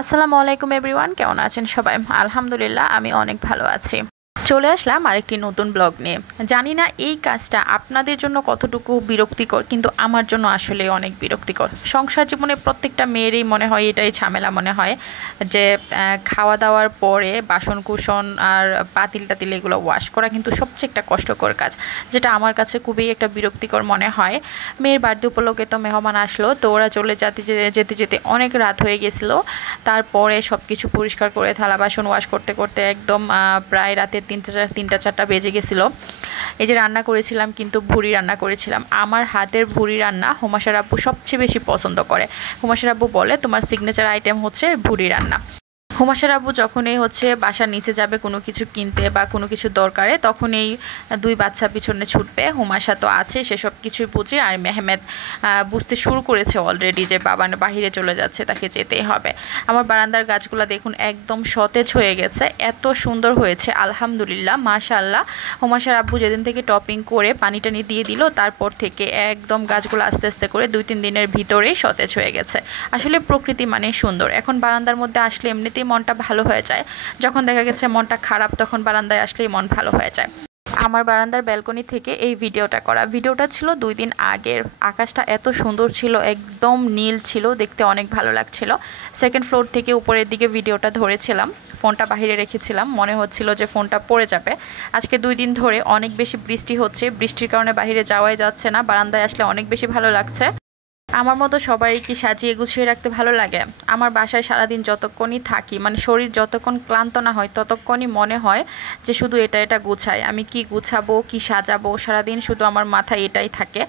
আসসালামু আলাইকুম এভরিওয়ান, কেমন আছেন সবাই? আলহামদুলিল্লাহ আমি অনেক ভালো আছি। চলে আসলাম আরেকটি নতুন ব্লগ নিয়ে। জানি না এই কাজটা আপনাদের জন্য কতটুকু বিরক্তিকর, কিন্তু আমার জন্য আসলে অনেক বিরক্তিকর। সংসার জীবনে প্রত্যেকটা মেয়েরই মনে হয় এটাই ঝামেলা, মনে হয় যে খাওয়া দাওয়ার পরে বাসন কুসন আর পাতিল টাতিল এগুলো ওয়াশ করা কিন্তু সবচেয়ে একটা কষ্টকর কাজ, যেটা আমার কাছে খুবই একটা বিরক্তিকর মনে হয়। মেয়ের বার্থডে উপলক্ষে তো মেহমান আসলো, তো ওরা চলে যেতে যেতে অনেক রাত হয়ে গেছিলো। তারপরে সব কিছু পরিষ্কার করে থালা বাসন ওয়াশ করতে করতে একদম প্রায় রাতের তিনটা চারটা বেজে গেছিলো। এই যে রান্না করেছিলাম, কিন্তু ভুড়ি রান্না করেছিলাম। আমার হাতের ভুড়ি রান্না হুমাশার আব্বু সবচেয়ে বেশি পছন্দ করে। হুমাশার আব্বু বলে তোমার সিগনেচার আইটেম হচ্ছে ভুড়ি রান্না। হুমাশার আব্বু যখনই বাসার নিচে যাবে কোনো কিছু কিনতে বা কোনো কিছু দরকারে, তখন এই দুই বাচ্চা পিছনে ছুটবে। হুমাশা তো আছে, সেসব কিছুই বুঝে। আর মেহমেদ বুঝতে শুরু করেছে অলরেডি যে বাবা বাহিরে চলে যাচ্ছে, তাকে যেতেই হবে। আমার বারান্দার গাছগুলো দেখুন একদম সতেজ হয়ে গেছে, এত সুন্দর হয়েছে আলহামদুলিল্লাহ মাশাআল্লাহ। হুমাশার আব্বু যেদিন থেকে টপিং করে পানি টানি দিয়ে দিল, তারপর থেকে একদম গাছগুলো আস্তে আস্তে করে 2-3 দিনের ভিতরেই সতেজ হয়ে গেছে। আসলে প্রকৃতি মানে সুন্দর। এখন বারান্দার মধ্যে আসলে এমনিতেই মনটা ভালো হয়ে যায়। যখন দেখা গেছে মনটা খারাপ, তখন বারান্দায় আসলেই মন ভালো হয়ে যায়। আমার বারান্দার ব্যালকনি থেকে এই ভিডিওটা করা। ভিডিওটা ছিল 2 দিন আগের। আকাশটা এত সুন্দর ছিল, একদম নীল ছিল, দেখতে অনেক ভালো লাগছিল। সেকেন্ড ফ্লোর থেকে উপরের দিকে ভিডিওটা ধরেছিলাম, ফোনটা বাইরে রেখেছিলাম, মনে হচ্ছিল যে ফোনটা পড়ে যাবে। আজকে 2 দিন ধরে অনেক বেশি বৃষ্টি হচ্ছে, বৃষ্টির কারণে বাইরে যাওয়াই যাচ্ছে না। বারান্দায় আসলে অনেক বেশি ভালো লাগছে। আমার মতো সবাই কি সাজিয়ে গুছিয়ে রাখতে ভালো লাগে? আমার বাসায় সারাদিন যতক্ষণই থাকি, মানে শরীর যতক্ষণ ক্লান্ত না হয়, ততক্ষণই মনে হয় যে শুধু এটা এটা গুছাই। আমি কি গুছাবো, কি সাজাবো, সারাদিন শুধু আমার মাথায় এটাই থাকে।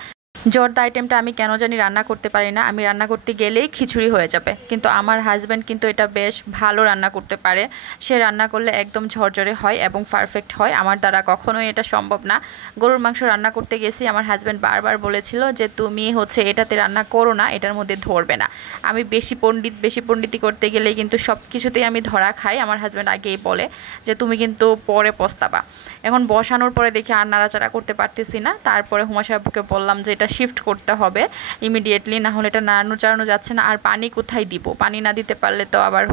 জর্দা আইটেমটা আমি কেন জানি রান্না করতে পারি না। আমি রান্না করতে গেলেই খিচুড়ি হয়ে যাবে, কিন্তু আমার হাজব্যান্ড কিন্তু এটা বেশ ভালো রান্না করতে পারে। সে রান্না করলে একদম ঝরঝরে হয় এবং পারফেক্ট হয়। আমার দ্বারা কখনোই এটা সম্ভব না। গরুর মাংস রান্না করতে গেছি, আমার হাজব্যান্ড বারবার বলেছিল যে তুমি এটাতে রান্না করো না, এটার মধ্যে ধরবে না। আমি বেশি পণ্ডিতি করতে গেলে কিন্তু সব কিছুতেই আমি ধরা খাই। আমার হাজব্যান্ড আগেই বলে যে তুমি কিন্তু পরে পস্তাবা। এখন বসানোর পরে দেখি আর নাড়াচাড়া করতে পারতেছি না। তারপরে হুমাশা আব্বুকে বললাম যে এটা শিফট করতে হবে ইমিডিয়েটলি, না হলে এটা নাড়ানো চাড়ানো যাচ্ছে না। আর পানি কোথায় দিব? পানি না দিতে পারলে তো আবার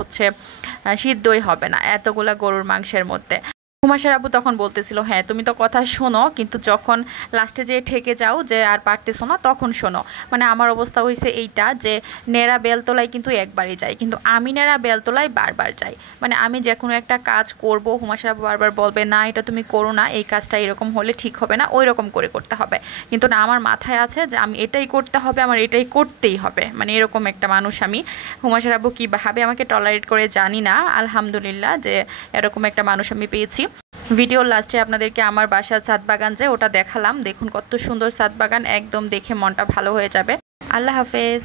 সিদ্ধই হবে না এতগুলা গরুর মাংসের মধ্যে। হুমাশার আব্বু তখন বলতেছিল, হ্যাঁ তুমি তো কথা শোনো, কিন্তু যখন লাস্টে যে ঠেকে যাও যে আর পারতেছো না, তখন শোনো। মানে আমার অবস্থা হয়েছে এইটা যে নেড়া বেলতলায় কিন্তু একবারই যাই, কিন্তু আমি নেড়া বেলতলায় বারবার যাই। মানে আমি যে কোনো একটা কাজ করব, হুমাশার আব্বু বারবার বলবে না এটা তুমি করো না, এই কাজটা এরকম হলে ঠিক হবে না, ওই রকম করে করতে হবে। কিন্তু না, আমার মাথায় আছে যে আমি এটাই করতে হবে, আমার এটাই করতেই হবে, মানে এরকম একটা মানুষ আমি। হুমাশার আব্বু কীভাবে আমাকে টলারেট করে জানি না, আলহামদুলিল্লাহ যে এরকম একটা মানুষ আমি পেয়েছি। ভিডিওর লাস্টে আপনাদেরকে আমার বাসার ছাদ বাগান যে ওটা দেখালাম, দেখুন কত সুন্দর ছাদ বাগান, একদম দেখে মনটা ভালো হয়ে যাবে। আল্লাহ হাফেজ।